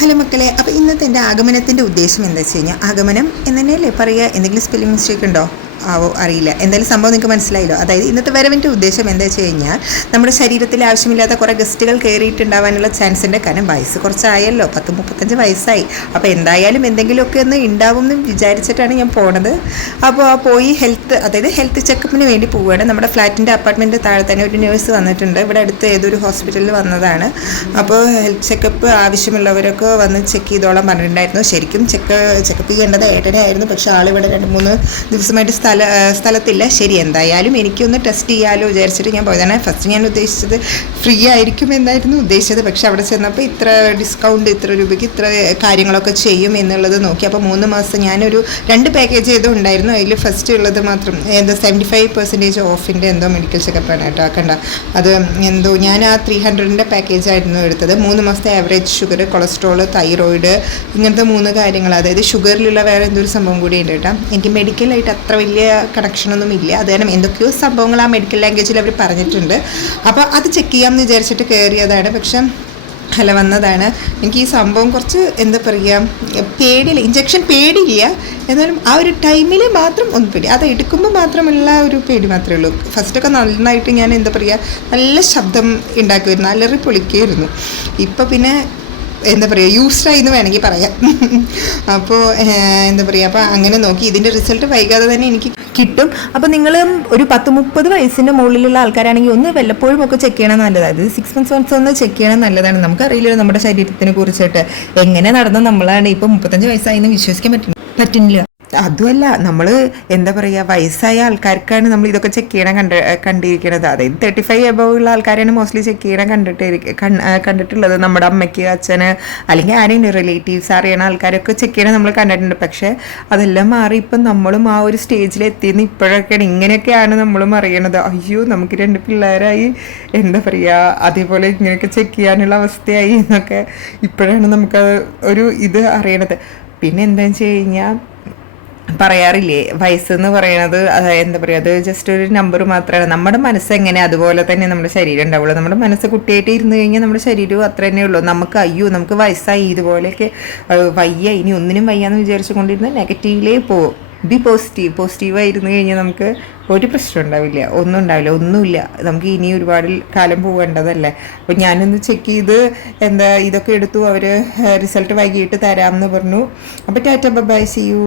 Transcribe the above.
Hello മക്കളെ, അപ്പോൾ ഇന്നത്തെ എൻ്റെ ആഗമനത്തിൻ്റെ ഉദ്ദേശം എന്താ വെച്ച് കഴിഞ്ഞാൽ, ആഗമനം എന്ന് തന്നെയല്ലേ പറയുക, എന്തെങ്കിലും സ്പെല്ലിംഗ് മിസ്റ്റേക്ക് ഉണ്ടോ ആവോ അറിയില്ല. എന്തായാലും സംഭവം നിങ്ങൾക്ക് മനസ്സിലായല്ലോ. അതായത് ഇന്നത്തെ വരവിൻ്റെ ഉദ്ദേശം എന്താ വെച്ച് കഴിഞ്ഞാൽ, നമ്മുടെ ശരീരത്തിൽ ആവശ്യമില്ലാത്ത കുറേ ഗസ്റ്റുകൾ കയറിയിട്ടുണ്ടാവാനുള്ള ചാൻസിൻ്റെ, കാരണം വയസ്സ് കുറച്ചായല്ലോ, 30-35 വയസ്സായി. അപ്പോൾ എന്തായാലും എന്തെങ്കിലുമൊക്കെ ഒന്ന് ഉണ്ടാവും എന്ന് വിചാരിച്ചിട്ടാണ് ഞാൻ പോണത്. അപ്പോൾ പോയി ഹെൽത്ത് ചെക്കപ്പിന് വേണ്ടി പോവുകയാണ്. നമ്മുടെ ഫ്ലാറ്റിൻ്റെ അപ്പാർട്ട്മെൻറ്റ് താഴെ തന്നെ ഒരു നേഴ്സ് വന്നിട്ടുണ്ട്. ഇവിടെ അടുത്ത് ഏതൊരു ഹോസ്പിറ്റലിൽ വന്നതാണ്. അപ്പോൾ ഹെൽത്ത് ചെക്കപ്പ് ആവശ്യമുള്ളവരൊക്കെ വന്ന് ചെക്ക് ചെയ്തോളാൻ പറഞ്ഞിട്ടുണ്ടായിരുന്നു. ശരിക്കും ചെക്കപ്പ് ചെയ്യേണ്ടത് ഏട്ടനെ ആയിരുന്നു, പക്ഷേ ആളിവിടെ 2-3 ദിവസമായിട്ട് സ്ഥലത്തില്ല. ശരി, എന്തായാലും എനിക്കൊന്ന് ടെസ്റ്റ് ചെയ്യാമല്ലോ വിചാരിച്ചിട്ട് ഞാൻ പോയതാണ്. ഫസ്റ്റ് ഞാൻ ഉദ്ദേശിച്ചത് ഫ്രീ ആയിരിക്കും എന്നായിരുന്നു ഉദ്ദേശിച്ചത്. പക്ഷേ അവിടെ ചെന്നപ്പോൾ ഇത്ര ഡിസ്കൗണ്ട്, ഇത്ര രൂപയ്ക്ക് ഇത്ര കാര്യങ്ങളൊക്കെ ചെയ്യും എന്നുള്ളത് നോക്കി. അപ്പോൾ 3 മാസം ഞാനൊരു 2 പാക്കേജ് ചെയ്തും ഉണ്ടായിരുന്നു. അതിൽ ഫസ്റ്റ് ഉള്ളത് മാത്രം 75% ഓഫിൻ്റെ എന്തോ മെഡിക്കൽ ചെക്കപ്പാണ് കേട്ടോ. കണ്ട അത് എന്തോ ഞാൻ ആ 300ൻ്റെ പാക്കേജായിരുന്നു എടുത്തത്. 3 മാസത്തെ ആവറേജ് ഷുഗർ, കൊളസ്ട്രോൾ, തൈറോയിഡ്, ഇങ്ങനത്തെ 3 കാര്യങ്ങൾ. അതായത് ഷുഗറിലുള്ള വേറെ എന്തൊരു സംഭവം കൂടി ഉണ്ട് കേട്ടോ. എനിക്ക് മെഡിക്കലായിട്ട് അത്ര വലിയ കണക്ഷനൊന്നും ഇല്ല. അത് കാരണം എന്തൊക്കെയോ സംഭവങ്ങൾ ആ മെഡിക്കൽ ലാംഗ്വേജിൽ അവർ പറഞ്ഞിട്ടുണ്ട്. അപ്പോൾ അത് ചെക്ക് ചെയ്യാമെന്ന് വിചാരിച്ചിട്ട് കയറിയതാണ്. പക്ഷെ അല്ല വന്നതാണ്. എനിക്ക് ഈ സംഭവം കുറച്ച് എന്താ പറയുക, പേടിയില്ല. ഇഞ്ചക്ഷൻ പേടിയില്ല, എന്നാലും ആ ഒരു ടൈമിൽ മാത്രം ഒന്ന് പേടി. അത് എടുക്കുമ്പോൾ മാത്രമുള്ള ഒരു പേടി മാത്രമേ ഉള്ളൂ. ഫസ്റ്റൊക്കെ നന്നായിട്ട് ഞാൻ എന്താ പറയുക, നല്ല ശബ്ദം ഉണ്ടാക്കുമായിരുന്നു, അലറി പൊളിക്കുമായിരുന്നു. ഇപ്പോൾ പിന്നെ എന്താ പറയുക, യൂസ്ഡായി എന്ന് വേണമെങ്കിൽ പറയാം. അപ്പോൾ എന്താ പറയുക, അപ്പോൾ അങ്ങനെ നോക്കി. ഇതിൻ്റെ റിസൾട്ട് വൈകാതെ തന്നെ എനിക്ക് കിട്ടും. അപ്പോൾ നിങ്ങൾ ഒരു 10-30 വയസ്സിൻ്റെ മുകളിലുള്ള ആൾക്കാരാണെങ്കിൽ ഒന്ന് വല്ലപ്പോഴും ഒക്കെ ചെക്ക് ചെയ്യണം നല്ലതാണ്. ഇത് 6 months once ഒന്ന് ചെക്ക് ചെയ്യണം നല്ലതാണ്. നമുക്കറിയില്ലല്ലോ നമ്മുടെ ശരീരത്തിനെ കുറിച്ചിട്ട്. എങ്ങനെ നടന്ന നമ്മളാണ് ഇപ്പോൾ 35 വയസ്സായി എന്ന് വിശ്വസിക്കാൻ പറ്റുന്നില്ല. അതുമല്ല, നമ്മൾ എന്താ പറയുക, വയസ്സായ ആൾക്കാർക്കാണ് നമ്മൾ ഇതൊക്കെ ചെക്ക് ചെയ്യണം കണ്ടിരിക്കുന്നത്. അതായത് 35 എബവ് ഉള്ള ആൾക്കാരാണ് മോസ്റ്റ്ലി ചെക്ക് ചെയ്യണം കണ്ടിട്ടുള്ളത്. നമ്മുടെ അമ്മയ്ക്ക്, അച്ഛന്, അല്ലെങ്കിൽ ആരെങ്കിലും റിലേറ്റീവ്സ് അറിയണ ആൾക്കാരൊക്കെ ചെക്ക് ചെയ്യണം നമ്മൾ കണ്ടിട്ടുണ്ട്. പക്ഷേ അതെല്ലാം മാറി ഇപ്പം നമ്മളും ആ ഒരു സ്റ്റേജിൽ എത്തിയെന്ന് ഇപ്പോഴൊക്കെയാണ്. ഇങ്ങനെയൊക്കെയാണ് നമ്മളും അറിയണത്. അയ്യോ, നമുക്ക് 2 പിള്ളേരായി, എന്താ പറയുക, അതേപോലെ ഇങ്ങനെയൊക്കെ ചെക്ക് ചെയ്യാനുള്ള അവസ്ഥയായി എന്നൊക്കെ ഇപ്പോഴാണ് നമുക്ക് ഒരു ഇത് അറിയണത്. പിന്നെ എന്താണെന്ന് വെച്ച് കഴിഞ്ഞാൽ, പറയാറില്ലേ, വയസ്സെന്ന് പറയണത് എന്താ പറയുക, അത് ജസ്റ്റ് ഒരു നമ്പർ മാത്രമാണ്. നമ്മുടെ മനസ്സെങ്ങനെ അതുപോലെ തന്നെ നമ്മുടെ ശരീരം ഉണ്ടാവുള്ളൂ. നമ്മുടെ മനസ്സ് കുട്ടിയായിട്ട് ഇരുന്ന് കഴിഞ്ഞാൽ നമ്മുടെ ശരീരവും അത്ര തന്നെ ഉള്ളൂ. നമുക്ക് അയ്യോ നമുക്ക് വയസ്സായി, ഇതുപോലെയൊക്കെ വയ്യ, ഇനി ഒന്നിനും വയ്യാന്ന് വിചാരിച്ചുകൊണ്ടിരുന്ന നെഗറ്റീവിലേ പോകും. ബി പോസിറ്റീവായിരുന്നു കഴിഞ്ഞാൽ നമുക്ക് ഒരു പ്രശ്നം ഉണ്ടാവില്ല, ഒന്നുമില്ല. നമുക്ക് ഇനി ഒരുപാട് കാലം പോകേണ്ടതല്ലേ. അപ്പോൾ ഞാനൊന്ന് ചെക്ക് ചെയ്ത് ഇതൊക്കെ എടുത്തു. അവർ റിസൾട്ട് വൈകിട്ട് തരാമെന്ന് പറഞ്ഞു. അപ്പോൾ ടാറ്റ ബൈ, സീ യു.